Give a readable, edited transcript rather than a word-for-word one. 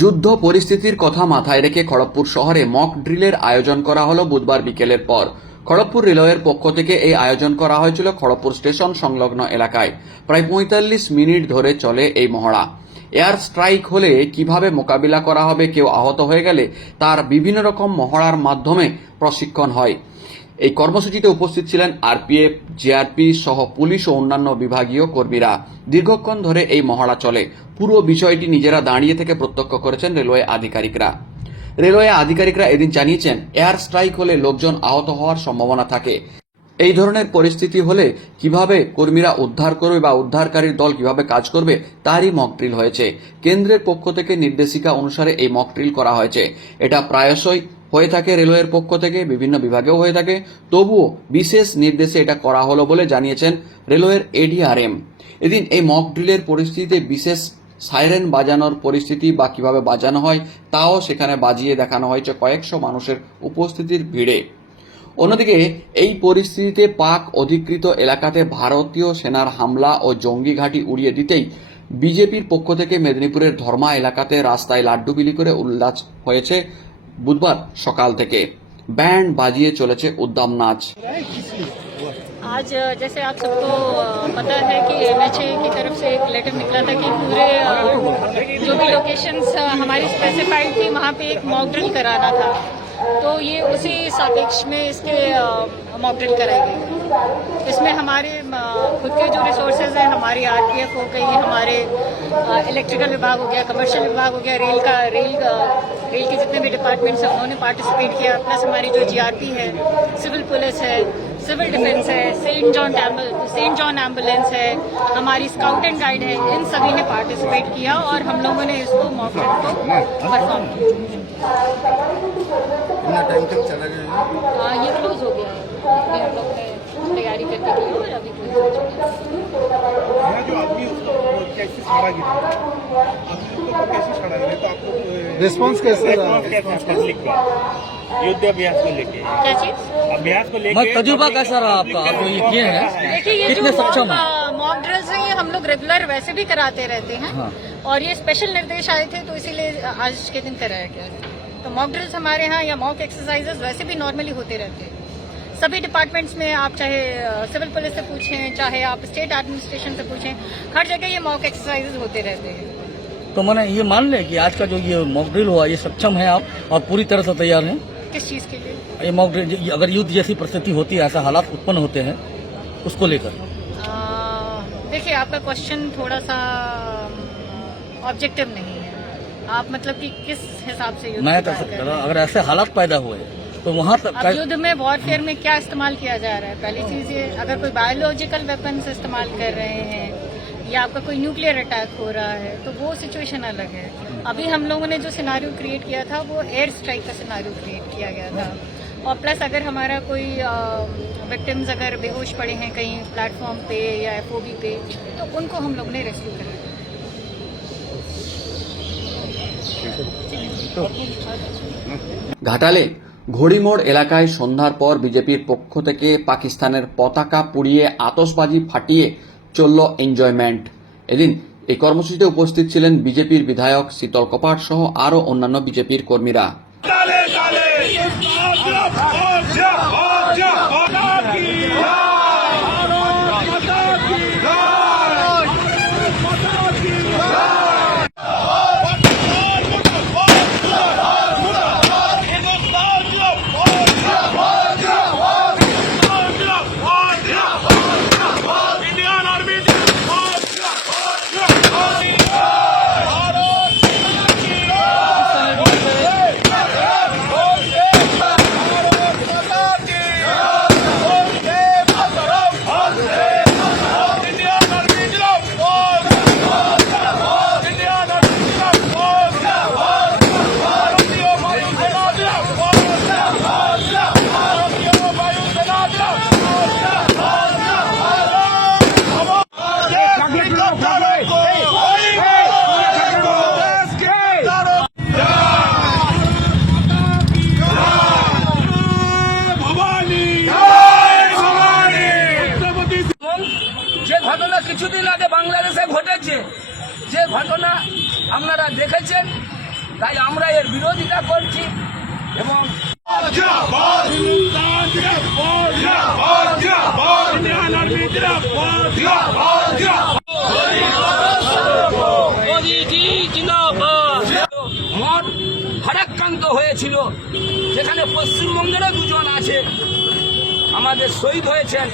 যুদ্ধ পরিস্থিতির কথা মাথায় রেখে খড়গপুর শহরে মক ড্রিলের আয়োজন করা হলো বুধবার বিকেলের পর। খড়গপুর রেলওয়ের পক্ষ থেকে এই আয়োজন করা হয়েছিল খড়গপুর স্টেশন সংলগ্ন এলাকায়। প্রায় ৪৫ মিনিট ধরে চলে এই মহড়া। এয়ার স্ট্রাইক হলে কিভাবে মোকাবিলা করা হবে, কেউ আহত হয়ে গেলে তার বিভিন্ন রকম মহড়ার মাধ্যমে প্রশিক্ষণ হয়। এই কর্মসূচিতে উপস্থিত ছিলেন আরপিএফ, জিআরপি সহ পুলিশ ও অন্যান্য বিভাগীয় কর্মীরা। দীর্ঘক্ষণ ধরে এই মহড়া চলে। পুরো বিষয়টি নিজেরা দাঁড়িয়ে থেকে প্রত্যক্ষ করেছেন রেলওয়ে আধিকারিকরা এদিন জানিয়েছেন, এয়ার স্ট্রাইক হলে লোকজন আহত হওয়ার সম্ভাবনা থাকে। এই ধরনের পরিস্থিতি হলে কিভাবে কর্মীরা উদ্ধার করবে বা উদ্ধারকারীর দল কিভাবে কাজ করবে তারই মক ড্রিল হয়েছে। কেন্দ্রের পক্ষ থেকে নির্দেশিকা অনুসারে এই মক ড্রিল করা হয়েছে। এটা প্রায়শই হয়ে থাকে রেলওয়ের পক্ষ থেকে, বিভিন্ন বিভাগেও হয়ে থাকে, তবুও বিশেষ নির্দেশে এটা করা হলো বলে জানিয়েছেন রেলওয়ের এডিআরএম। এদিন এই মক ড্রিলের পরিস্থিতিতে বিশেষ সাইরেন বাজানোর পরিস্থিতি বা কিভাবে বাজানো হয় তাও সেখানে বাজিয়ে দেখানো হয়েছে কয়েকশো মানুষের উপস্থিতির ভিড়ে। অন্যদিকে এই পরিস্থিতিতে পাক অধিকৃত এলাকাতে ভারতীয় সেনার হামলা ও জঙ্গি ঘাঁটি উড়িয়ে দিতেই বিজেপির পক্ষ থেকে মেদিনীপুরের ধর্মা এলাকাতে রাস্তায় লাড্ডু বিলি করে উল্লাস হয়েছে বুধবার সকাল থেকে। ব্যান্ড বাজিয়ে চলেছে উদ্দাম নাচ। आज जैसे आप सबको पता है कि एमएचए की तरफ से एक लेटर निकला था कि पूरे जो भी लोकेशंस हमारी स्पेसिफाइड थी वहाँ पे एक मॉक ड्रिल कराना था, तो ये उसी सापेक्ष में इसके मॉक ड्रिल कराई गई। इसमें हमारे खुद के जो रिसोर्सेज हैं, हमारी आरपीएफ हो गई, हमारे इलेक्ट्रिकल विभाग हो गया, कमर्शियल विभाग हो गया, रेल के जितने भी डिपार्टमेंट्स हैं उन्होंने पार्टिसिपेट किया, प्लस हमारी जो जीआरपी है, सिविल पुलिस है, सिविल डिफेंस है, सेंट जॉन एम्बुलेंस है, हमारी स्काउट एंड गाइड है, इन सभी ने पार्टिसिपेट किया और हम लोगों ने इसको मॉक ड्रिल को परफॉर्म किया। कितना टाइम तक चला गया? ये क्लोज हो गया है, अभी हम लोग ने तैयारी करके की और अभी क्लोज हो चुका है। जो आदमी उसको कैसे छाड़ा गया, आदमी उसको कैसे छाड़ा गया, तो आपको रिस्पांस कैसे रहा? पब्लिक का युद्ध अभ्यास को लेके, क्या चीज? अभ्यास को लेके तजुर्बा कैसा रहा आपका? आप जो ये किए हैं देखिए, ये कितने जो सक्षम हैं? मॉक ड्रिल्स हैं ये हम लोग रेगुलर वैसे भी कराते रहते हैं, हाँ। और ये स्पेशल निर्देश आए थे तो इसीलिए आज के दिन कराया गया। तो मॉक ड्रिल्स हमारे यहाँ या मॉक एक्सरसाइजेस वैसे भी नॉर्मली होते रहते हैं सभी डिपार्टमेंट्स में। आप चाहे सिविल पुलिस से पूछें, चाहे आप स्टेट एडमिनिस्ट्रेशन से पूछें, हर जगह ये मॉक एक्सरसाइजेस होते रहते हैं। तो मैंने ये मान लें कि आज का जो ये मॉक ड्रिल हुआ ये सक्षम है आप और पूरी तरह से तैयार हैं? किस चीज़ के लिए? ये मॉक ड्रिल अगर युद्ध जैसी परिस्थिति होती है, ऐसा हालात उत्पन्न होते हैं, उसको लेकर देखिए, आपका क्वेश्चन थोड़ा सा ऑब्जेक्टिव नहीं है। आप मतलब कि किस हिसाब से युद्ध मैं की बात कर रहे हैं? अगर ऐसे हालात पैदा हुए तो वहाँ तक अब युद्ध में वॉरफेयर में क्या इस्तेमाल किया जा रहा है? पहली चीज ये, अगर कोई बायोलॉजिकल वेपन्स इस्तेमाल कर रहे हैं या आपका कोई न्यूक्लियर अटैक हो रहा है तो वो सिचुएशन अलग है। अभी हम लोगों ने जो सिनारियो क्रिएट किया था वो एयर स्ट्राइक का सिनारियो क्रिएट किया गया था, और प्लस अगर हमारा कोई विक्टिम्स अगर बेहोश पड़े हैं कहीं प्लेटफॉर्म पे या एफओबी पे तो उनको हम लोग ने रेस्क्यू करा। ঘাটালে ঘড়িমোড় এলাকায় সন্ধ্যার পর বিজেপির পক্ষ থেকে পাকিস্তানের পতাকা পুড়িয়ে আতশবাজি ফাটিয়ে চলল এনজয়মেন্ট। এদিন এই কর্মসূচিতে উপস্থিত ছিলেন বিজেপির বিধায়ক শীতল কপাট সহ আরও অন্যান্য বিজেপির কর্মীরা। কিছুদিন আগে বাংলাদেশে ঘটেছে, যে ঘটনা আপনারা দেখেছেন তাই আমরা এর বিরোধিতা করছি এবং মন ভারাক্রান্ত হয়েছিল, যেখানে পশ্চিমবঙ্গেরও দুজন আছে আমাদের শহীদ হয়েছেন।